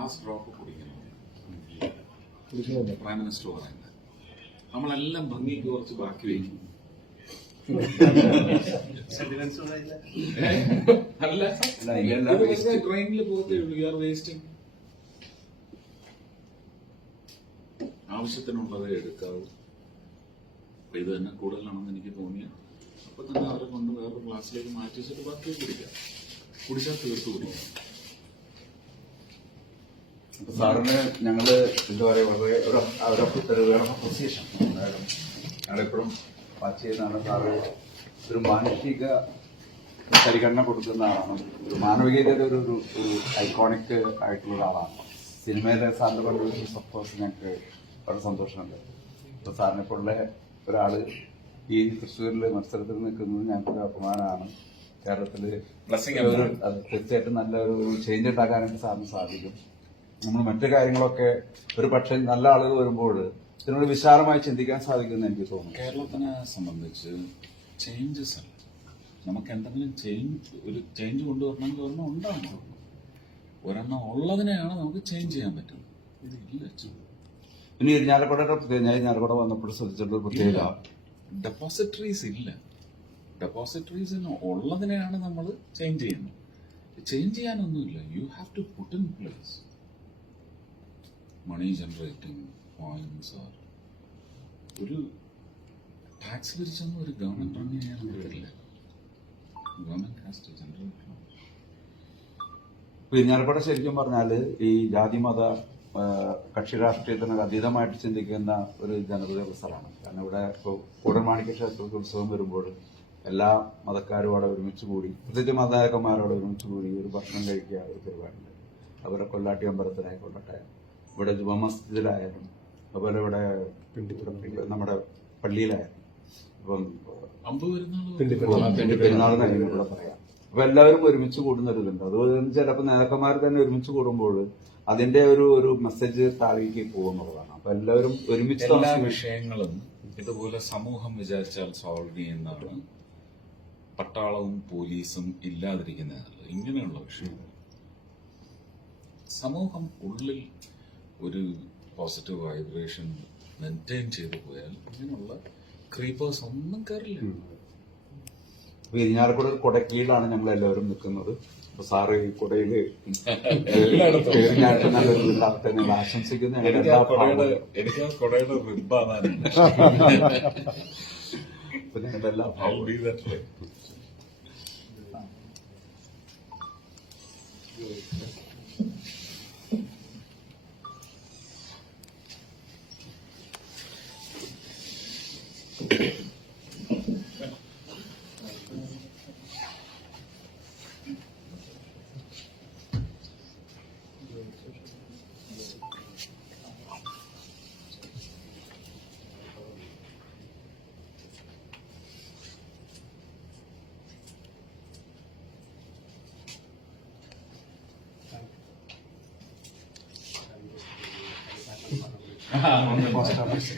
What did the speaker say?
Last drop കുടിക്കണം prime minister പറയുന്നത്. നമ്മളെല്ലാം ഭംഗിക്ക് കുറച്ച് ബാക്കി വയ്ക്കും? അല്ല. ട്രെയിനിൽ പോകത്തേ ഉള്ളൂ. യു ആർ വേസ്റ്റിംഗ് ആവശ്യത്തിനുള്ളത് എടുക്കാവൂ. അപ്പൊ ഇത് തന്നെ കൂടുതലാണെന്ന് എനിക്ക് തോന്നിയ. അപ്പൊ തന്നെ അവരെ കൊണ്ട് വേറൊരു ക്ലാസ്സിലേക്ക് മാറ്റി വെച്ചിട്ട് ബാക്കി കുടിക്കാം. കുടിച്ചാൽ തീർത്തു കുടിക്കാം സാറിന് ഞങ്ങൾ എന്താ പറയുക വളരെ ഒരു ഒരു എന്തായാലും ഞങ്ങളെപ്പോഴും വാച്ച് ചെയ്യുന്നതാണ്. സാറ് ഒരു മാനുഷിക പരിഗണന കൊടുക്കുന്ന ആളാണ്. ഒരു മാനവികതയുടെ ഒരു ഒരു ഐക്കോണിക് ആയിട്ടുള്ള ഒരാളാണ്. സിനിമയിലെ സാറിന്റെ കൊണ്ട് സപ്പോസ് ഞങ്ങൾക്ക് വളരെ സന്തോഷമുണ്ട്. ഇപ്പോൾ സാറിനെ പോലുള്ള ഒരാൾ ഈ തൃശ്ശൂരിൽ മത്സരത്തിൽ നിൽക്കുന്നത് ഞങ്ങൾക്ക് അപമാനമാണ് അത് തീർച്ചയായിട്ടും നല്ലൊരു ചേഞ്ച് ഉണ്ടാക്കാനായിട്ട് സാറിന് സാധിക്കും. നമ്മൾ മറ്റു കാര്യങ്ങളൊക്കെ ഒരു പക്ഷേ നല്ല ആളുകൾ വരുമ്പോൾ ഇതിനോട് വിശാലമായി ചിന്തിക്കാൻ സാധിക്കുന്നു എനിക്ക് തോന്നുന്നു. കേരളത്തിനെ സംബന്ധിച്ച് ചേഞ്ചസ് ആണ് നമുക്ക് എന്തെങ്കിലും ചേഞ്ച് ഒരു ചേഞ്ച് കൊണ്ടുവരണമെങ്കിൽ ഒരെണ്ണം ഉണ്ടാകണം ഒരെണ്ണം ഉള്ളതിനെയാണ് നമുക്ക് ചേഞ്ച് ചെയ്യാൻ പറ്റുന്നത്. ഇതില്ല ഇനി ഇരിഞ്ഞാലക്കുടയുടെ പ്രത്യേകം ഞാൻ ഇരിഞ്ഞാലക്കുട വന്നപ്പോൾ ശ്രദ്ധിച്ചിട്ടുള്ള പ്രത്യേക പ്രത്യേകത. ഡെപ്പോസിറ്ററീസ് ഇല്ല. ഡെപ്പോസിറ്ററീസിന് ഉള്ളതിനെയാണ് നമ്മൾ ചേഞ്ച് ചെയ്യുന്നത്. Change ചെയ്യാനൊന്നുമില്ല. You have to put in place money generating points or ഒരു ടാക്സ് പിരിച്ചൊന്നും ഒരു ഗവൺമെന്റ് റൺ ചെയ്യാൻ പറ്റില്ല. ഗവൺമെന്റ് ഹാസ് ശരിക്കും പറഞ്ഞാൽ ഈ ജാതി മത കക്ഷി രാഷ്ട്രീയത്തിന് അതീതമായിട്ട് ചിന്തിക്കുന്ന ഒരു ജനതയുടെ സ്ഥലമാണ് കാരണം ഇവിടെ ഇപ്പോൾ കൂടൽമാണിക്യ ക്ഷേത്രത്തിൽ ഉത്സവം വരുമ്പോൾ എല്ലാ മതക്കാരും അവിടെ ഒരുമിച്ച് കൂടി പ്രത്യേകിച്ച് മതനായകന്മാരോട് ഒരുമിച്ച് കൂടി ഒരു ഭക്ഷണം കഴിക്കുക ഒരു പരിപാടിയുണ്ട്. അതുപോലെ കൊല്ലാട്ടി അമ്പലത്തിലായിക്കൊള്ളട്ടെ. ഇവിടെ ജുമാ മസ്ജിദിലായാലും അതുപോലെ ഇവിടെ നമ്മുടെ പള്ളിയിലായാലും ഇപ്പം പെരുന്നാൾ പറയാം. അപ്പൊ എല്ലാവരും ഒരുമിച്ച് കൂടുന്ന ഒരു ഇതുണ്ട്. അതുപോലെ ചിലപ്പോൾ നേതാക്കന്മാർ തന്നെ ഒരുമിച്ച് കൂടുമ്പോൾ അതിന്റെ ഒരു ഒരു മെസ്സേജ് താഴേക്ക് പോകുന്നുള്ളതാണ് അപ്പൊ എല്ലാവരും ഒരുമിച്ച് എല്ലാ വിഷയങ്ങളും ഇതുപോലെ സമൂഹം വിചാരിച്ചാൽ സോൾവ് ചെയ്യുന്നതാണ്. പട്ടാളവും പോലീസും ഇല്ലാതിരിക്കുന്നതല്ല ഇങ്ങനെയുള്ള വിഷയങ്ങൾ. സമൂഹം ഉള്ളിൽ ഒരു പോസിറ്റീവ് വൈബ്രേഷൻ മെയിന്റെയിൻ ചെയ്തു പോയാൽ ഇങ്ങനെയുള്ള ക്രീപ്പേഴ്സ് ഒന്നും കയറില്ല ഒരു കൊടക്കീഴിലാണ് ഞങ്ങൾ എല്ലാവരും നിൽക്കുന്നത്. അപ്പൊ സാറ് ഈ എല്ലായിടത്തും. ഞങ്ങൾ ആശംസിക്കുന്നു. എനിക്ക് ആ കൊടയുടെ ഭാവങ്ങളും- എനിക്ക് ആ കൊടയുടെ റിബാണ് അപ്പൊ ഞങ്ങളുടെ എല്ലാ ഭാവങ്ങളും പോസ്റ്റ് ഓഫീസ്